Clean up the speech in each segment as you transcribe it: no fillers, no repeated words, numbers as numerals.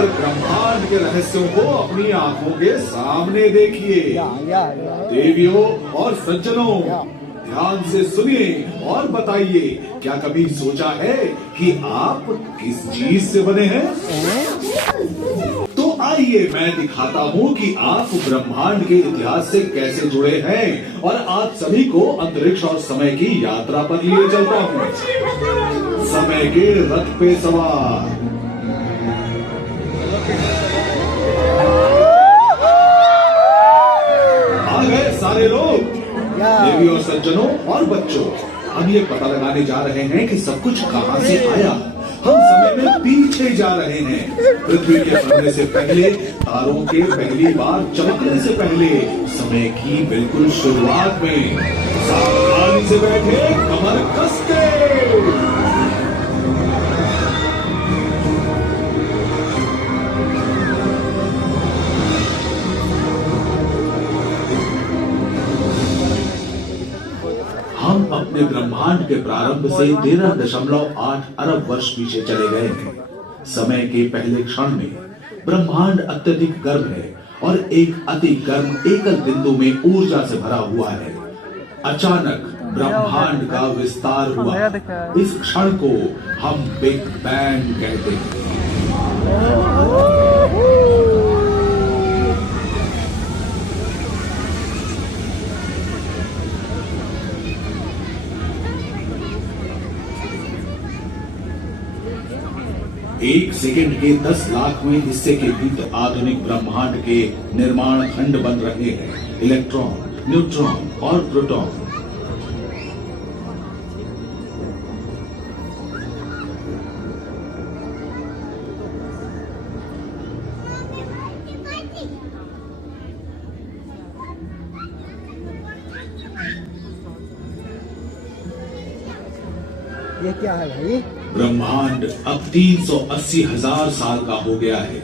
हर ब्रह्मांड के रहस्यों को अपनी आंखों के सामने देखिए। देवियों और सज्जनों, ध्यान से सुनिए और बताइए, क्या कभी सोचा है कि आप किस चीज से बने हैं? तो आइए मैं दिखाता हूँ कि आप ब्रह्मांड के इतिहास से कैसे जुड़े हैं और आप सभी को अंतरिक्ष और समय की यात्रा पर लिए चलता हूँ। समय के रथ पे सवार। आ गए सारे लोग, देवियों, सज्जनों और बच्चों। हम ये पता लगाने जा रहे हैं कि सब कुछ कहां से आया। हम समय में पीछे जा रहे हैं। पृथ्वी के बनने से पहले, तारों के पहली बार चमकने से पहले, समय की बिल्कुल शुरुआत में। सावधानी से बैठे, कमर कस के। हम अपने ब्रह्मांड के प्रारंभ से 13.8 अरब वर्ष पीछे चले गए हैं। समय के पहले क्षण में ब्रह्मांड अत्यधिक गर्म है और एक अति गर्म एकल बिंदु में ऊर्जा से भरा हुआ है। अचानक ब्रह्मांड का विस्तार हुआ। इस क्षण को हम बिग बैंग कहते हैं। एक सेकंड के 10 लाखवें हिस्से के भीतर आधुनिक ब्रह्मांड के निर्माण खंड बन रहे हैं। इलेक्ट्रॉन, न्यूट्रॉन और प्रोटॉन। ये क्या है भाई? ब्रह्मांड अब 380,000 साल का हो गया है।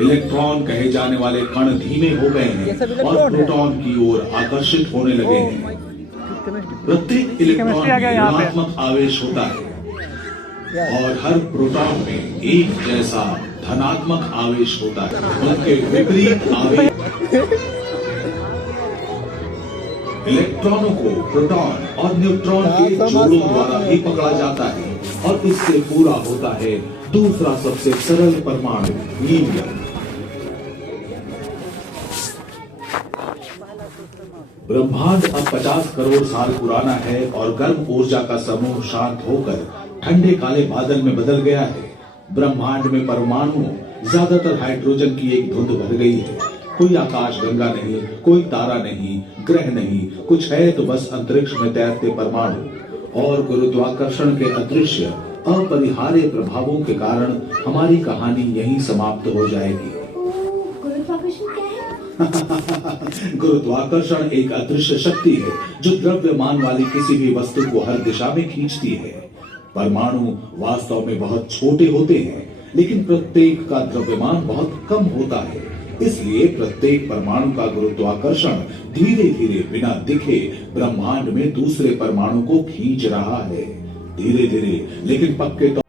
इलेक्ट्रॉन कहे जाने वाले कण धीमे हो गए हैं और प्रोटॉन की ओर आकर्षित होने लगे हैं। प्रत्येक इलेक्ट्रॉन में ऋणात्मक आवेश होता है और हर प्रोटॉन में एक जैसा धनात्मक आवेश होता है। उनके विपरीत आवेश इलेक्ट्रॉनों को प्रोटॉन और न्यूट्रॉन के जोड़ों द्वारा ही पकड़ा जाता है और इससे पूरा होता है दूसरा सबसे सरल परमाणु, हीलियम। ब्रह्मांड अब 50 करोड़ साल पुराना है और गर्म ऊर्जा का समूह शांत होकर ठंडे काले बादल में बदल गया है। ब्रह्मांड में परमाणु ज्यादातर हाइड्रोजन की एक धुंध भर गई है। कोई आकाश गंगा नहीं, कोई तारा नहीं, ग्रह नहीं, कुछ है तो बस अंतरिक्ष में तैरते परमाणु। और गुरुत्वाकर्षण के अदृश्य अपरिहार्य प्रभावों के कारण हमारी कहानी यहीं समाप्त हो जाएगी। गुरुत्वाकर्षण क्या है? गुरुत्वाकर्षण एक अदृश्य शक्ति है जो द्रव्यमान वाली किसी भी वस्तु को हर दिशा में खींचती है। परमाणु वास्तव में बहुत छोटे होते हैं, लेकिन प्रत्येक का द्रव्यमान बहुत कम होता है। इसलिए प्रत्येक परमाणु का गुरुत्वाकर्षण धीरे धीरे बिना दिखे ब्रह्मांड में दूसरे परमाणु को खींच रहा है। धीरे धीरे लेकिन पक्के तौर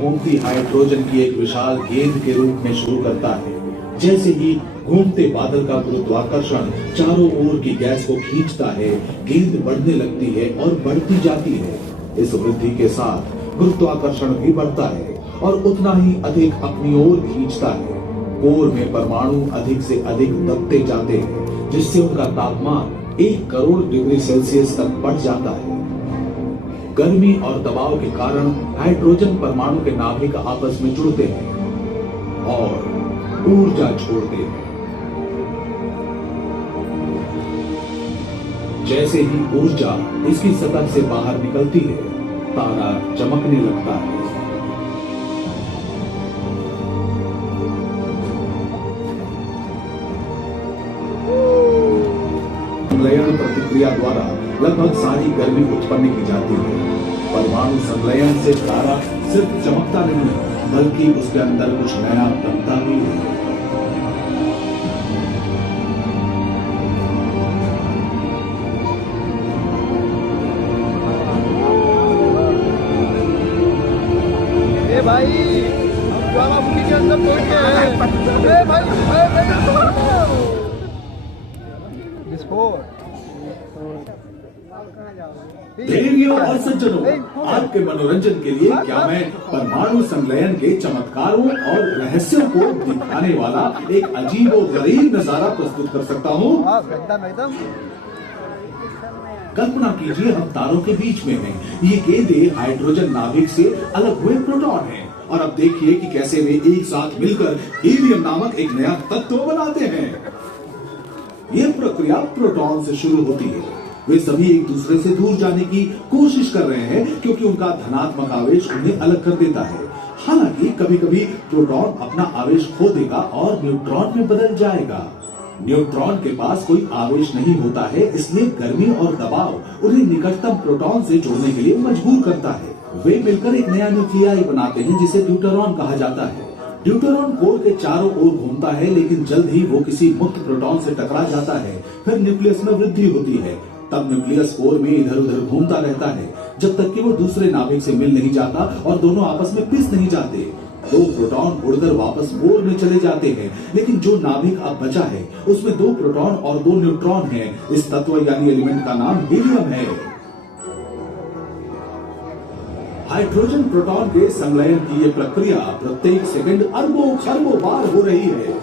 घूमती हाइड्रोजन की एक विशाल गेंद के रूप में शुरू करता है। जैसे ही घूमते बादल का गुरुत्वाकर्षण चारों ओर की गैस को खींचता है, गेंद बढ़ने लगती है और बढ़ती जाती है। इस वृद्धि के साथ गुरुत्वाकर्षण भी बढ़ता है और उतना ही अधिक अपनी ओर खींचता है। कोर में परमाणु अधिक से अधिक दबते जाते हैं, जिससे उनका तापमान 1 करोड़ डिग्री सेल्सियस तक बढ़ जाता है। गर्मी और दबाव के कारण हाइड्रोजन परमाणु के नाभिक आपस में जुड़ते हैं और ऊर्जा छोड़ते हैं। जैसे ही ऊर्जा इसकी सतह से बाहर निकलती है, तारा चमकने लगता है। संलयन प्रतिक्रिया द्वारा लगभग सारी गर्मी उत्पन्न की जाती है। परमाणु संलयन से तारा सिर्फ चमकता नहीं, बल्कि उसके अंदर कुछ नया बनता भी है। भाई हम ज्वालामुखी के अंदर पहुंच गए हैं। भाई विस्फोट। देवियों और सज्जनों, आपके मनोरंजन के लिए क्या मैं परमाणु संलयन के चमत्कारों और रहस्यों को दिखाने वाला एक अजीब और गरीब नजारा प्रस्तुत कर सकता हूँ। एकदम कल्पना कीजिए, हम तारों के बीच में हैं। ये गेंदें हाइड्रोजन नाभिक से अलग हुए प्रोटॉन हैं। और अब देखिए कि कैसे वे एक साथ मिलकर हीलियम नामक एक नया तत्व बनाते हैं। यह प्रक्रिया प्रोटॉन से शुरू होती है। वे सभी एक दूसरे से दूर जाने की कोशिश कर रहे हैं, क्योंकि उनका धनात्मक आवेश उन्हें अलग कर देता है। हालांकि कभी कभी प्रोटॉन अपना आवेश खो देगा और न्यूट्रॉन में बदल जाएगा। न्यूट्रॉन के पास कोई आवेश नहीं होता है, इसलिए गर्मी और दबाव उन्हें निकटतम प्रोटॉन से जोड़ने के लिए मजबूर करता है। वे मिलकर एक नया न्यूक्लियाई बनाते हैं, जिसे ड्यूटेरॉन कहा जाता है। ड्यूटेरॉन कोर के चारों ओर घूमता है, लेकिन जल्द ही वो किसी मुक्त प्रोटॉन से टकरा जाता है। फिर न्यूक्लियस में वृद्धि होती है। तब न्यूक्लियस कोर में इधर उधर घूमता रहता है, जब तक कि वो दूसरे नाभिक से मिल नहीं जाता और दोनों आपस में पिस नहीं जाते। 2 प्रोटॉन उड़कर वापस कोर में चले जाते हैं, लेकिन जो नाभिक अब बचा है उसमें 2 प्रोटॉन और 2 न्यूट्रॉन हैं। इस तत्व यानी एलिमेंट का नाम हीलियम है। हाइड्रोजन प्रोटॉन के संलयन की यह प्रक्रिया प्रत्येक सेकंड अरबों खरबों बार हो रही है।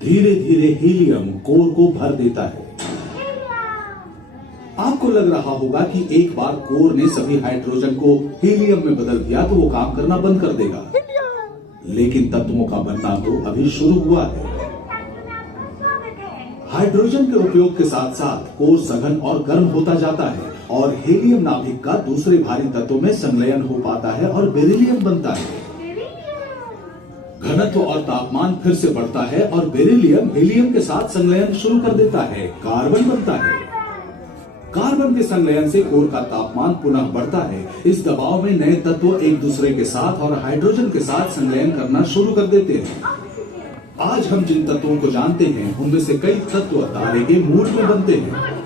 धीरे धीरे हीलियम कोर को भर देता है। आपको लग रहा होगा कि एक बार कोर ने सभी हाइड्रोजन को हीलियम में बदल दिया तो वो काम करना बंद कर देगा, लेकिन तत्वों का बनना तो अभी शुरू हुआ है। हाइड्रोजन के उपयोग के साथ साथ कोर सघन और गर्म होता जाता है और हीलियम नाभिक का दूसरे भारी तत्वों में संलयन हो पाता है और बेरिलियम बनता है। घनत्व और तापमान फिर से बढ़ता है और बेरिलियम हीलियम के साथ संलयन शुरू कर देता है। कार्बन बनता है। कार्बन के संलयन से कोर का तापमान पुनः बढ़ता है। इस दबाव में नए तत्व एक दूसरे के साथ और हाइड्रोजन के साथ संलयन करना शुरू कर देते हैं। आज हम जिन तत्वों को जानते हैं, उनमें से कई तत्व तारे के मूल में बनते हैं।